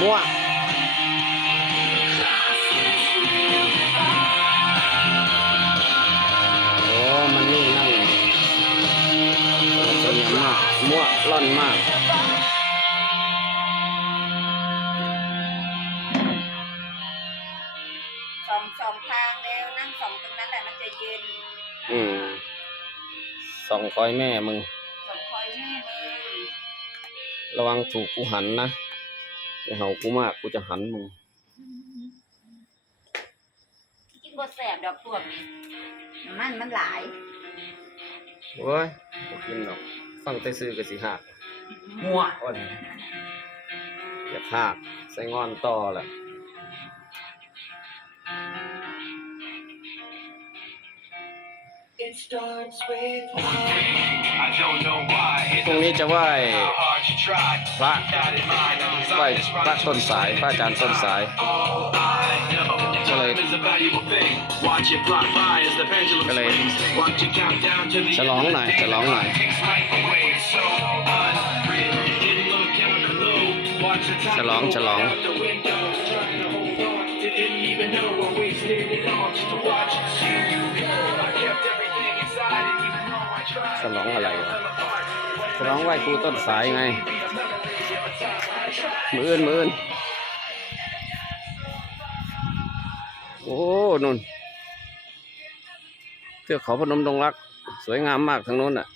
มั่วโอ้มันนี่นั่งสวยงามมาก มั่วร่อนมากสองสองทางแล้วนั่งสองตรงนั้นแหละมันจะเย็นอืมส่องคอยแม่มึง สองคอยแม่มึง ระวังถูกกูหันนะ อย่าเห่ากูมากกูจะหันมึง กินบดแสบดอกพวกนี้น้ำมันมันหลายโอ้ยบ่กินหรอกฟังแต่ซื้อก็สิหักมั่วอ้นอย่าหักใส่งอนต่อแหละ It พรุ่งนี้จะไหว้พระไหว้พระต้นสายพระอาจารย์ต้นสายก็เลยก็เลยฉลองหน่อยฉลองหน่อยฉลองฉลองฉลองอะไรวะ ร้องไหว้ครูต้นสายไง มืออื่นมืออื่นโอ้นุ่นเทือกเขาพนมดงรัก สวยงามมากทางโน้นอะ